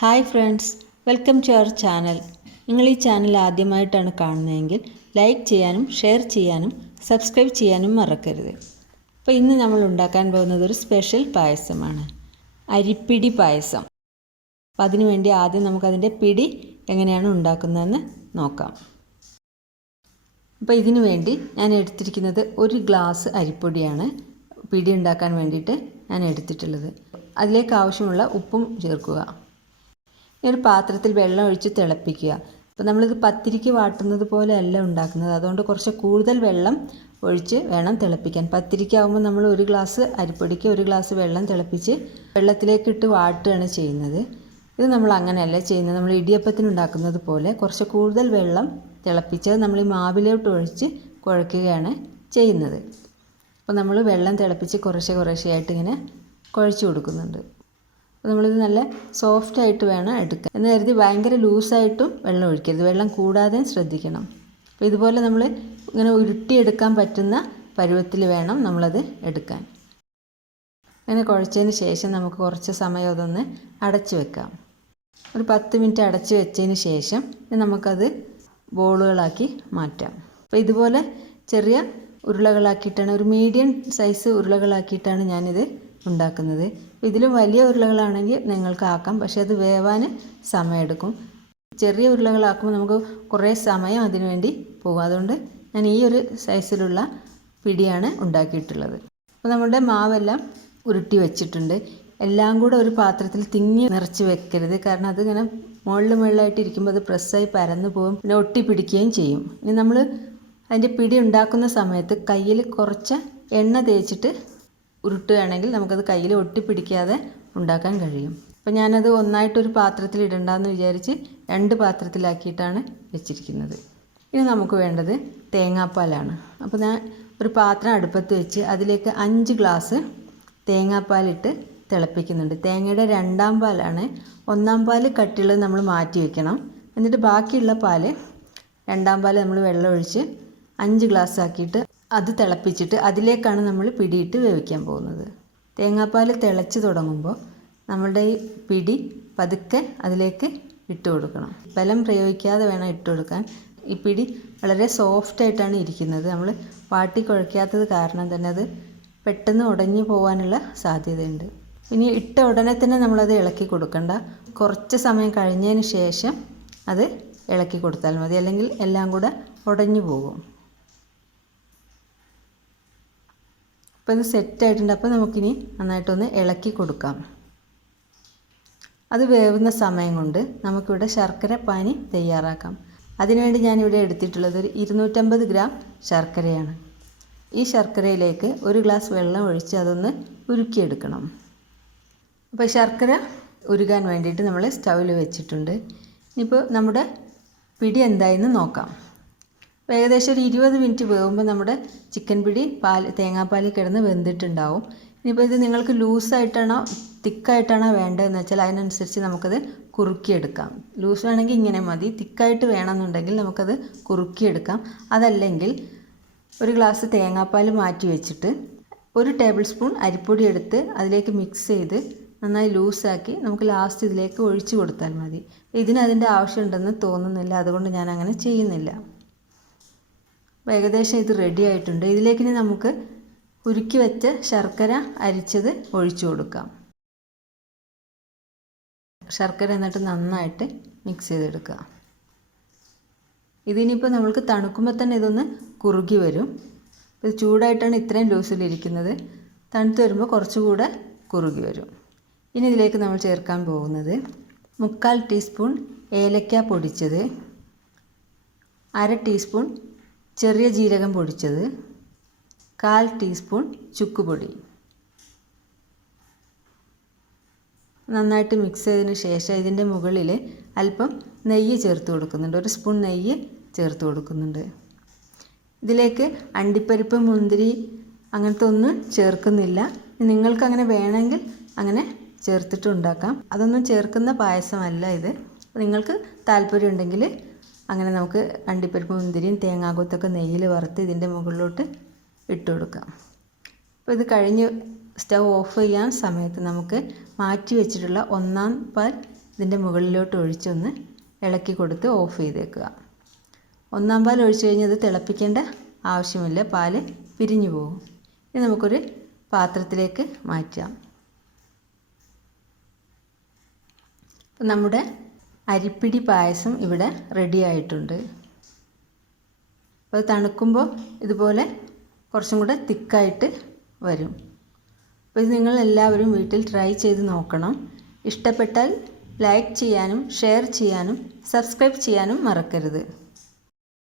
Hi friends, welcome to our channel. നിങ്ങൾ ഈ channel ആദ്യമായിട്ടാണ് കാണുന്നതെങ്കിൽ ലൈക്ക് ചെയ്യാനും ഷെയർ ചെയ്യാനും സബ്സ്ക്രൈബ് ചെയ്യാനും മറക്കരുത്. അപ്പോൾ ഇന്ന് നമ്മൾ ഉണ്ടാക്കാൻ പോകുന്നത് ഒരു സ്പെഷ്യൽ പായസമാണ്, അരിപ്പിടി പായസം. അപ്പോൾ അതിനുവേണ്ടി ആദ്യം നമുക്കതിൻ്റെ പിടി എങ്ങനെയാണ് ഉണ്ടാക്കുന്നതെന്ന് നോക്കാം. അപ്പോൾ ഇതിനു വേണ്ടി ഞാൻ എടുത്തിരിക്കുന്നത് 1 ഗ്ലാസ് അരിപ്പൊടിയാണ് പിടി ഉണ്ടാക്കാൻ വേണ്ടിയിട്ട് ഞാൻ എടുത്തിട്ടുള്ളത്. അതിലേക്ക് ആവശ്യമുള്ള ഉപ്പും ചേർക്കുക. ഒരു പാത്രത്തിൽ വെള്ളം ഒഴിച്ച് തിളപ്പിക്കുക. അപ്പോൾ നമ്മളിത് പത്തിരിക്ക് വാട്ടുന്നത് പോലെ അല്ല ഉണ്ടാക്കുന്നത്, അതുകൊണ്ട് കുറച്ച് കൂടുതൽ വെള്ളം ഒഴിച്ച് വേണം തിളപ്പിക്കാൻ. പത്തിരിക്കാവുമ്പോൾ നമ്മൾ 1 ഗ്ലാസ് അരിപ്പൊടിക്ക് 1 ഗ്ലാസ് വെള്ളം തിളപ്പിച്ച് വെള്ളത്തിലേക്കിട്ട് വാട്ടുകയാണ് ചെയ്യുന്നത്. ഇത് നമ്മൾ അങ്ങനെയല്ല ചെയ്യുന്നത്. നമ്മൾ ഇടിയപ്പത്തിന് ഉണ്ടാക്കുന്നത് പോലെ കുറച്ച് കൂടുതൽ വെള്ളം തിളപ്പിച്ച് നമ്മൾ ഈ മാവിലോട്ട് ഒഴിച്ച് കുഴയ്ക്കുകയാണ് ചെയ്യുന്നത്. അപ്പോൾ നമ്മൾ വെള്ളം തിളപ്പിച്ച് കുറേശ്ശെയായിട്ട് ഇങ്ങനെ കുഴച്ച് കൊടുക്കുന്നുണ്ട്. അപ്പോൾ നമ്മളിത് നല്ല സോഫ്റ്റായിട്ട് വേണം എടുക്കാൻ. എന്ന് കരുതി ഭയങ്കര ലൂസായിട്ടും വെള്ളം ഒഴിക്കരുത്, വെള്ളം കൂടാതെ ശ്രദ്ധിക്കണം. അപ്പോൾ ഇതുപോലെ നമ്മൾ ഇങ്ങനെ ഉരുട്ടിയെടുക്കാൻ പറ്റുന്ന പരുവത്തിൽ വേണം നമ്മളത് എടുക്കാൻ. അങ്ങനെ കുഴച്ചതിന് ശേഷം നമുക്ക് കുറച്ച് സമയം അതൊന്ന് അടച്ചു വെക്കാം. ഒരു 10 മിനിറ്റ് അടച്ചു വെച്ചതിന് ശേഷം നമുക്കത് ബോളുകളാക്കി മാറ്റാം. അപ്പോൾ ഇതുപോലെ ചെറിയ ഉരുളകളാക്കിയിട്ടാണ്, ഒരു മീഡിയം സൈസ് ഉരുളകളാക്കിയിട്ടാണ് ഞാനിത് ഉണ്ടാക്കുന്നത്. ഇതിലും വലിയ ഉരുളകളാണെങ്കിൽ നിങ്ങൾക്ക് ആക്കാം, പക്ഷേ അത് വേവാൻ സമയമെടുക്കും. ചെറിയ ഉരുളകളാക്കുമ്പോൾ നമുക്ക് കുറേ സമയം അതിനു വേണ്ടി പോകും. അതുകൊണ്ട് ഞാൻ ഈ ഒരു സൈസിലുള്ള പിടിയാണ് ഉണ്ടാക്കിയിട്ടുള്ളത്. അപ്പോൾ നമ്മുടെ മാവെല്ലാം ഉരുട്ടി വെച്ചിട്ടുണ്ട്. എല്ലാം കൂടെ ഒരു പാത്രത്തിൽ തിങ്ങി നിറച്ച് വെക്കരുത്, കാരണം അതിങ്ങനെ മുകളിലായിട്ട് ഇരിക്കുമ്പോൾ അത് പ്രസ്സായി പരന്നു പോകും, പിന്നെ ഒട്ടി പിടിക്കുകയും ചെയ്യും. ഇനി നമ്മൾ അതിൻ്റെ പിടി ഉണ്ടാക്കുന്ന സമയത്ത് കയ്യിൽ കുറച്ച് എണ്ണ തേച്ചിട്ട് ഉരുട്ടുകയാണെങ്കിൽ നമുക്കത് കയ്യിൽ ഒട്ടിപ്പിടിക്കാതെ ഉണ്ടാക്കാൻ കഴിയും. അപ്പോൾ ഞാനത് ഒന്നായിട്ടൊരു പാത്രത്തിൽ ഇടണ്ടെന്ന് വിചാരിച്ച് 2 പാത്രത്തിലാക്കിയിട്ടാണ് വെച്ചിരിക്കുന്നത്. ഇനി നമുക്ക് വേണ്ടത് തേങ്ങാപ്പാലാണ്. അപ്പോൾ ഞാൻ ഒരു പാത്രം അടുപ്പത്ത് വെച്ച് അതിലേക്ക് 5 ഗ്ലാസ് തേങ്ങാപ്പാലിട്ട് തിളപ്പിക്കുന്നുണ്ട്. തേങ്ങയുടെ 2ാം പാലാണ്. 1ാം പാൽ കട്ടിയുള്ളത് നമ്മൾ മാറ്റി വെക്കണം. എന്നിട്ട് ബാക്കിയുള്ള പാല് 2ാം പാൽ നമ്മൾ വെള്ളം ഒഴിച്ച് 5 ഗ്ലാസ് ആക്കിയിട്ട് അത് തിളപ്പിച്ചിട്ട് അതിലേക്കാണ് നമ്മൾ പിടിയിട്ട് വേവിക്കാൻ പോകുന്നത്. തേങ്ങാപ്പാൽ തിളച്ച് തുടങ്ങുമ്പോൾ നമ്മളുടെ ഈ പിടി പതുക്കെ അതിലേക്ക് ഇട്ട് കൊടുക്കണം. ബലം പ്രയോഗിക്കാതെ വേണം ഇട്ട് കൊടുക്കാൻ. ഈ പിടി വളരെ സോഫ്റ്റായിട്ടാണ് ഇരിക്കുന്നത്. നമ്മൾ വാട്ടി കുഴയ്ക്കാത്തത് കാരണം തന്നെ അത് പെട്ടെന്ന് ഉടഞ്ഞു പോകാനുള്ള സാധ്യതയുണ്ട്. ഇനി ഇട്ട ഉടനെ തന്നെ നമ്മളത് ഇളക്കി കൊടുക്കണ്ട, കുറച്ച് സമയം കഴിഞ്ഞതിന് ശേഷം അത് ഇളക്കി കൊടുത്താൽ മതി, അല്ലെങ്കിൽ എല്ലാം കൂടെ ഉടഞ്ഞു പോകും. അപ്പോൾ ഇത് സെറ്റായിട്ടുണ്ട്. അപ്പോൾ നമുക്കിനി നന്നായിട്ടൊന്ന് ഇളക്കി കൊടുക്കാം. അത് വേവുന്ന സമയം കൊണ്ട് നമുക്കിവിടെ ശർക്കര പാനി തയ്യാറാക്കാം. അതിനുവേണ്ടി ഞാനിവിടെ എടുത്തിട്ടുള്ളത് ഒരു 250 ഗ്രാം ശർക്കരയാണ്. ഈ ശർക്കരയിലേക്ക് 1 ഗ്ലാസ് വെള്ളം ഒഴിച്ച് അതൊന്ന് ഉരുക്കിയെടുക്കണം. അപ്പോൾ ശർക്കര ഉരുകാൻ വേണ്ടിയിട്ട് നമ്മൾ സ്റ്റൗവിൽ വെച്ചിട്ടുണ്ട്. ഇനിയിപ്പോൾ നമ്മുടെ പിടി എന്തായെന്ന് നോക്കാം. ഏകദേശം ഒരു 20 മിനിറ്റ് വേകുമ്പോൾ നമ്മുടെ ചിക്കൻ പിടി തേങ്ങാപ്പാൽ കിടന്ന് വെന്തിട്ടുണ്ടാവും. ഇനിയിപ്പോൾ ഇത് നിങ്ങൾക്ക് ലൂസായിട്ടാണോ തിക്കായിട്ടാണോ വേണ്ടതെന്ന് വെച്ചാൽ അതിനനുസരിച്ച് നമുക്കത് കുറുക്കിയെടുക്കാം. ലൂസ് വേണമെങ്കിൽ ഇങ്ങനെ മതി, തിക്കായിട്ട് വേണമെന്നുണ്ടെങ്കിൽ നമുക്കത് കുറുക്കിയെടുക്കാം. അതല്ലെങ്കിൽ 1 ഗ്ലാസ് തേങ്ങാപ്പാൽ മാറ്റി വെച്ചിട്ട് 1 ടേബിൾ സ്പൂൺ അരിപ്പൊടി എടുത്ത് അതിലേക്ക് മിക്സ് ചെയ്ത് നന്നായി ലൂസാക്കി നമുക്ക് ലാസ്റ്റ് ഇതിലേക്ക് ഒഴിച്ചു കൊടുത്താൽ മതി. ഇതിനതിൻ്റെ ആവശ്യമുണ്ടെന്ന് തോന്നുന്നില്ല, അതുകൊണ്ട് ഞാൻ അങ്ങനെ ചെയ്യുന്നില്ല. അപ്പോൾ ഏകദേശം ഇത് റെഡി ആയിട്ടുണ്ട്. ഇതിലേക്ക് ഇനി നമുക്ക് ഉരുക്കി വെച്ച ശർക്കര അരിച്ചത് ഒഴിച്ചു കൊടുക്കാം. ശർക്കര എന്നിട്ട് നന്നായിട്ട് മിക്സ് ചെയ്തെടുക്കുക. ഇതിനിപ്പോൾ നമ്മൾക്ക് തണുക്കുമ്പോൾ തന്നെ ഇതൊന്ന് കുറുകി വരും. ഇത് ചൂടായിട്ടാണ് ഇത്രയും ലൂസിലിരിക്കുന്നത്, തണുത്ത് വരുമ്പോൾ കുറച്ചുകൂടെ കുറുകി വരും. ഇനി ഇതിലേക്ക് നമ്മൾ ചേർക്കാൻ പോകുന്നത് 3/4 ടീസ്പൂൺ ഏലക്ക പൊടിച്ചത്, 1/2 ടീസ്പൂൺ ചെറിയ ജീരകം പൊടിച്ചത്, 1/4 ടീസ്പൂൺ ചുക്കുപൊടി. നന്നായിട്ട് മിക്സ് ചെയ്തതിന് ശേഷം ഇതിൻ്റെ മുകളിൽ അല്പം നെയ്യ് ചേർത്ത് കൊടുക്കുന്നുണ്ട്. 1 സ്പൂൺ നെയ്യ് ചേർത്ത് കൊടുക്കുന്നുണ്ട്. ഇതിലേക്ക് അണ്ടിപ്പരിപ്പ്, മുന്തിരി അങ്ങനത്തെ ഒന്നും ചേർക്കുന്നില്ല. നിങ്ങൾക്ക് അങ്ങനെ വേണമെങ്കിൽ അങ്ങനെ ചേർത്തിട്ട് ഉണ്ടാക്കാം. അതൊന്നും ചേർക്കുന്ന പായസമല്ല ഇത്. നിങ്ങൾക്ക് താല്പര്യം ഉണ്ടെങ്കിൽ അങ്ങനെ നമുക്ക് അണ്ടിപ്പരിപ്പ്, മുന്തിരിയും തേങ്ങാക്കൊത്തൊക്കെ നെയ്യിൽ വറുത്ത് ഇതിൻ്റെ മുകളിലോട്ട് ഇട്ട് കൊടുക്കാം. അപ്പോൾ ഇത് കഴിഞ്ഞ് സ്റ്റൗ ഓഫ് ചെയ്യാൻ സമയത്ത് നമുക്ക് മാറ്റി വെച്ചിട്ടുള്ള 1ാം പാൽ ഇതിൻ്റെ മുകളിലോട്ട് ഒഴിച്ചൊന്ന് ഇളക്കി കൊടുത്ത് ഓഫ് ചെയ്തേക്കുക. ഒന്നാം പാൽ ഒഴിച്ച് കഴിഞ്ഞ് അത് തിളപ്പിക്കേണ്ട ആവശ്യമില്ല, പാല് പിരിഞ്ഞു പോകും. ഇനി നമുക്കൊരു പാത്രത്തിലേക്ക് മാറ്റാം. അപ്പം നമ്മുടെ അരിപ്പിടി പായസം ഇവിടെ റെഡി ആയിട്ടുണ്ട്. അപ്പോൾ തണുക്കുമ്പോൾ ഇതുപോലെ കുറച്ചും കൂടെ തിക്കായിട്ട് വരും. അപ്പോൾ ഇത് നിങ്ങൾ എല്ലാവരും വീട്ടിൽ ട്രൈ ചെയ്ത് നോക്കണം. ഇഷ്ടപ്പെട്ടാൽ ലൈക്ക് ചെയ്യാനും ഷെയർ ചെയ്യാനും സബ്സ്ക്രൈബ് ചെയ്യാനും മറക്കരുത്.